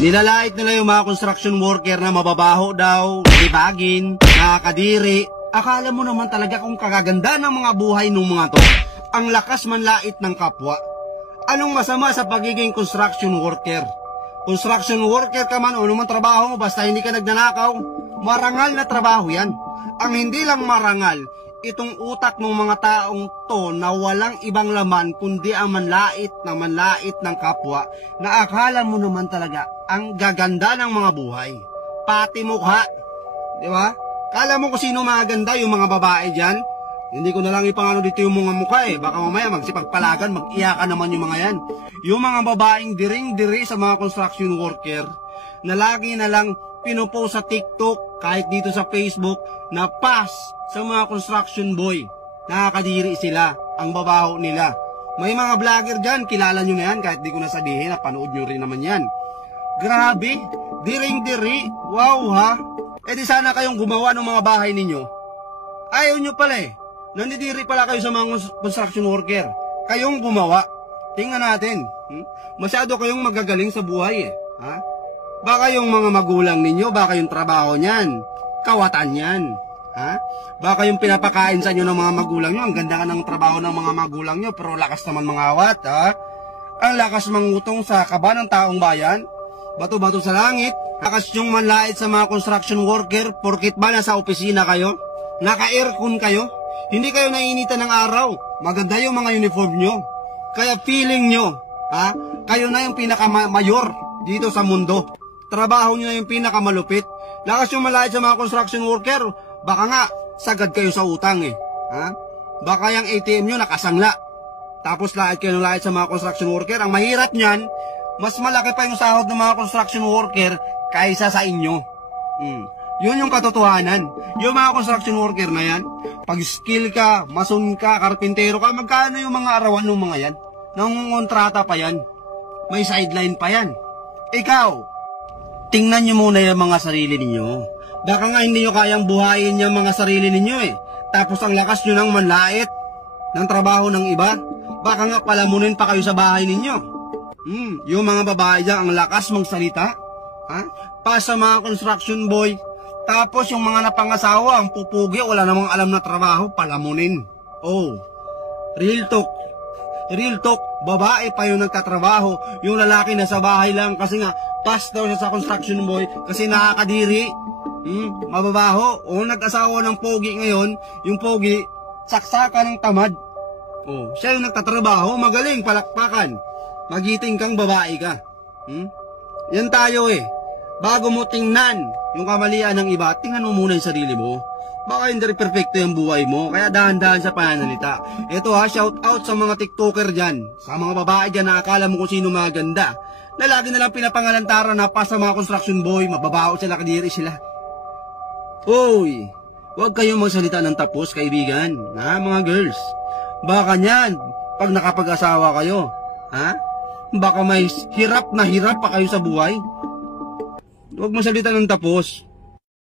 Nilalait nila yung mga construction worker na mababaho daw, libagin, nakakadiri. Akala mo naman talaga kung kagaganda ng mga buhay ng mga to. Ang lakas manlait ng kapwa. Anong masama sa pagiging construction worker? Construction worker ka man o naman trabaho mo, basta hindi ka nagnanakaw, marangal na trabaho yan. Ang hindi lang marangal, itong utak ng mga taong to na walang ibang laman kundi ang manlait ng kapwa, na akala mo naman talaga ang gaganda ng mga buhay. Pati mukha, di ba? Kala mo kung sino maganda, yung mga babae dyan? Hindi ko na lang ipangano dito yung mga mukha eh. Baka mamaya magsipagpalagan, mag-iyakan naman yung mga yan. Yung mga babaeng diring-diri sa mga construction worker na lagi na lang pinopost sa TikTok, kahit dito sa Facebook, na pass sa mga construction boy. Nakakadiri sila, ang babaho nila. May mga vlogger dyan, kilala nyo na yan, kahit di ko nasabihin, napanood nyo rin naman yan. Grabe, diring-diri, wow ha. Eh di sana kayong gumawa ng mga bahay ninyo. Ayaw nyo pala eh. Nandidiri pala kayo sa mga construction worker. Kayong gumawa. Tingnan natin. Masyado kayong magagaling sa buhay eh. Ha? Baka yung mga magulang ninyo, baka yung trabaho niyan, kawatan yan. Ha? Baka yung pinapakain sa inyo ng mga magulang nyo, ang ganda ng trabaho ng mga magulang nyo, pero lakas naman mangawat. Ha? Ang lakas mangutong sa kaba ng taong bayan. Bato-bato sa langit. Lakas yung manlait sa mga construction worker, porkit ba nasa opisina kayo? Naka-aircon kayo? Hindi kayo naiinitan ng araw. Maganda yung mga uniform nyo. Kaya feeling nyo, ha? Kayo na yung pinaka-mayor dito sa mundo. Trabaho nyo na yung pinaka-malupit. Lakas yung manlait sa mga construction worker. Baka nga, sagad kayo sa utang eh. Ha? Baka yung ATM nyo nakasangla. Tapos lait kayo ng lait sa mga construction worker. Ang mahirap nyan, mas malaki pa yung sahod ng mga construction worker kaysa sa inyo. Yun yung katotohanan. Yung mga construction worker na yan, pag skill ka, mason ka, karpintero ka, magkano yung mga arawan ng mga yan? Nangungontrata pa yan. May sideline pa yan. Ikaw, tingnan nyo muna yung mga sarili ninyo. Baka nga hindi nyo kayang buhayin yung mga sarili ninyo eh. Tapos ang lakas nyo ng manlait ng trabaho ng iba. Baka nga palamunin pa kayo sa bahay ninyo. Yung mga babae dyan, ang lakas mong salita. Ha? Pa sa mga construction boy. Tapos yung mga napangasawa, ang pupugi, wala namang alam na trabaho, palamunin. Oh, real talk. Real talk, babae pa yung nagtatrabaho. Yung lalaki nasa bahay lang kasi nga, pass daw siya sa construction boy kasi nakakadiri. Mababaho. O nag-asawa ng pogi ngayon, yung pogi, saksaka ng tamad. Oh, siya yung nagtatrabaho, magaling, palakpakan. Magiting kang babae ka. Yan tayo eh. Bago mo tingnan yung kamalian ng iba, tingnan mo muna yung sarili mo. Baka hindi perfecto yung buhay mo, kaya dahan-dahan sa pananalita. Ito ha, shout out sa mga TikToker dyan, sa mga babae dyan na akala mo kung sino maganda, na lagi na lang pinapangalantara na pa sa mga construction boy, mababaho sila, kadiri sila. Uy, huwag kayong magsalita ng tapos, kaibigan, ha mga girls. Baka nyan, pag nakapag-asawa kayo, ha? Baka may hirap na hirap pa kayo sa buhay. Huwag masalita ng tapos.